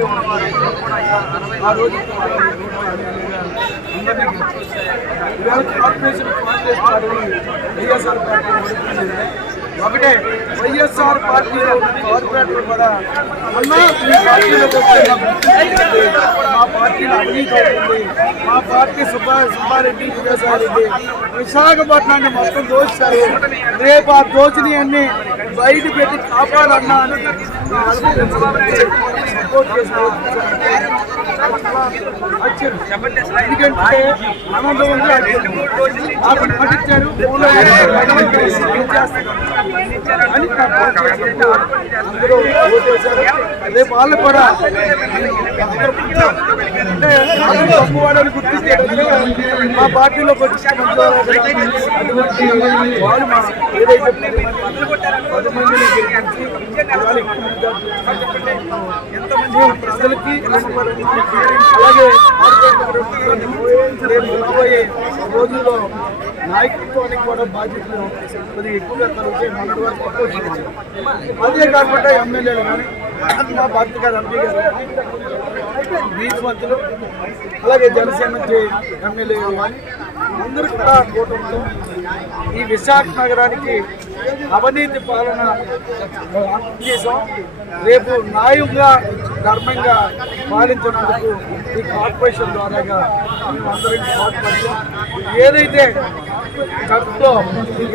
ఆ రోజు corporation Congress party YSR party ఒకటే వైఎస్ఆర్ పార్టీలో కార్పొరేటర్ కూడా మీ పార్టీలోకి వస్తే మా పార్టీలో అవినీతి మా పార్టీ సుబ్బా సుబ్బారెడ్డి విజయసాయిరెడ్డి విశాఖపట్నాన్ని మొత్తం దోచుతారు రేపు ఆ దోచుని అన్ని బయట పెట్టి కాపాడన్నా అని సపోర్ట్ ఎందుకంటే ఆనందం ఉంది ఆవిడ పట్టించారు ఫోన్లో చేస్తారు అందరూ రేపు వాళ్ళు కూడా అంటే అందరూ గుర్తించేటప్పుడు మా పార్టీలోకి వచ్చి వాళ్ళు మా ఏదైతే పది మందిని ప్రజలకి అలాగే రేపు రాబోయే రోజుల్లో నాయకత్వానికి కూడా బాధ్యతలు కొద్దిగా ఎక్కువగా కలిగితే మొన్నటి వరకు తక్కువ చూపించారు. అదే కాకుండా ఎమ్మెల్యేలు కానీ మా భర్త గారు ఎంపీ గారు బీచ్ మంత్రులు అలాగే జనసేన నుంచి ఎమ్మెల్యేలు కానీ అందరూ కూడా కూటమితో ఈ విశాఖ నగరానికి అవినీతి పాలన చేసాం రేపు న్యాయంగా ధర్మంగా పాలించినందుకు ఈ కార్పొరేషన్ ద్వారాగా మేమందరం పాటుపడి ఏదైతే గతంలో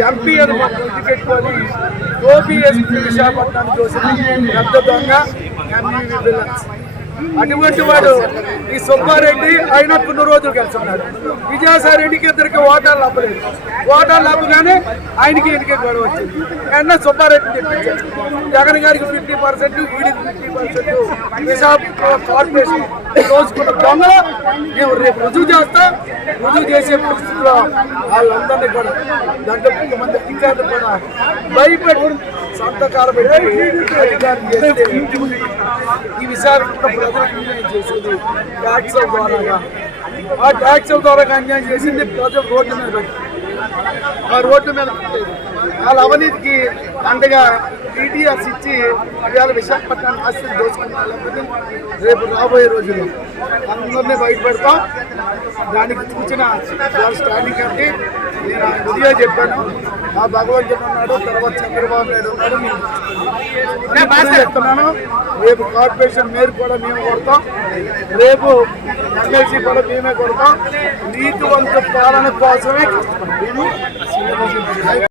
ఎంపీ అని మనం గుర్తుపెట్టుకొని ఓపీఎస్పీ విశాఖపట్నాన్ని చూసిన పెద్ద దొంగ ఎంఈ విజిలెన్స్ అటువంటి వాడు ఈ సుబ్బారెడ్డి ఆయన కొన్ని రోజులు కలిసి ఉన్నాడు విజయసాయి రెడ్డికి ఇద్దరికి ఓటాలు అవ్వలేదు. ఓటాలు అవ్వగానే ఆయనకి ఎన్నికే గొడవ వచ్చింది. వెంటనే సుబ్బారెడ్డి తెప్పించారు. జగన్ గారికి ఫిఫ్టీ పర్సెంట్ ఈడీకి ఫిఫ్టీ పర్సెంట్ విశాఖ కార్పొరేషన్ రోజుకున్న దొంగ. మేము రేపు రుజువు చేస్తాం. రుజువు చేసే పరిస్థితిలో వాళ్ళందరినీ కూడా దాంట్లో కొంతమంది ఇంకా కూడా భయపడి సంతకాలు పెట్టి ఈ విశాఖపట్నం ప్రజలకు అన్యాయం చేసేది. ట్యాక్స్ ద్వారా ఆ ట్యాక్స్ ద్వారా అన్యాయం చేసింది ప్రజలు రోడ్డు మీద ఆ రోడ్డు మీద వాళ్ళ అవినీతికి అండగా టీటీఆర్స్ ఇచ్చి ఇవాళ విశాఖపట్నం ఆస్తులు దోచుకుంటారు రేపు రాబోయే రోజుల్లో అందరినీ బయటపెడతాం దానికి సూచన స్టాండింగ్ కమిటీ నేను ఉదయం చెప్పాను. ఆ భగవంతుడు ఉన్నాడు తర్వాత చంద్రబాబు నాయుడు ఉన్నాడు. నేను చెప్తున్నాను. రేపు కార్పొరేషన్ మేయర్ కూడా మేము కొడతాం. రేపు ఎమ్మెల్సీ కూడా మేమే కొడతాం. నీతివంత పాలన కోసమే కష్టపడతాం